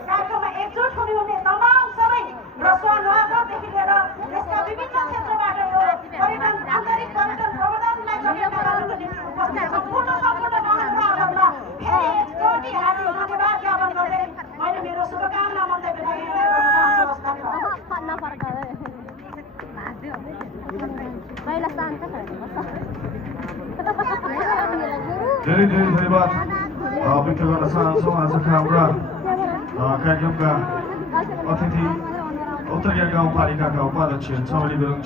कार्यक्रममा एकजुट हुनुहुने तमाम सबै र स्वनिर्भरदेखि लिएर देशका विभिन्न क्षेत्रबाट यो पर्यटन आन्तरिक पर्यटन प्रवर्धनलाई जगेर्ना गर्नुको निम्ति उपस्थित सम्पूर्ण महानुभावहरूलाई फेरि एकचोटि हार्दिक धन्यवाद ज्ञापन गर्दै मैले मेरो शुभकामना मन्तव्य दिन धेरै धेरै धन्यवाद व्यक्त गर्न चाहन्छौँ। आजका हाम्रा कार्यक्रमका अतिथि उत्तरिया गाउँपालिकाका उपाध्यक्ष छमली गुरुङ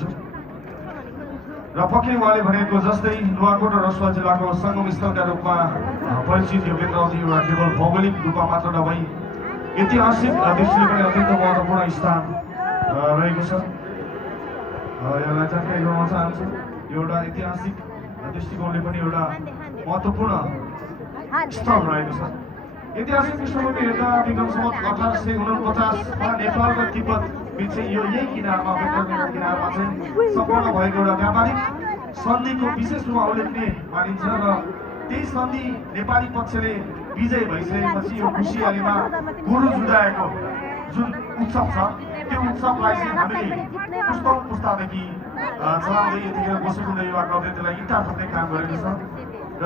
र पक्कै उहाँले भनेको जस्तै नुवाकोट र रसुवा जिल्लाको सङ्गम स्थलका रूपमा परिचित यो बेत्रावती एउटा केवल भौगोलिक रूपमा मात्र नभई ऐतिहासिक दृष्टिले पनि अत्यन्त महत्त्वपूर्ण स्थान रहेको छ। यसलाई जानकारी गराउन चाहन्छु। एउटा ऐतिहासिक दृष्टिकोणले पनि एउटा महत्त्वपूर्ण स्थल रहेको छ। ऐतिहासिक पृष्ठभूमि हेर्दा विक्रम सम्वत 1849मा नेपाल र तिब्बत बिच यही किनारमा बेतरको किनारमा चाहिँ सम्पन्न भएको एउटा व्यापारिक सन्धिको विशेष रूपमा उल्लेखनीय मानिन्छ र त्यही सन्धि नेपाली पक्षले विजय भइसकेपछि यो खुसियालीमा गोरु जुधाएको जुन उत्सव छ त्यो उत्सवलाई चाहिँ हामीले पुस्तादेखि चलाउँदै यतिखेर बसुकुण्ड युवा गर्दै त्यसलाई इँटा ठोक्ने काम गरेको छ र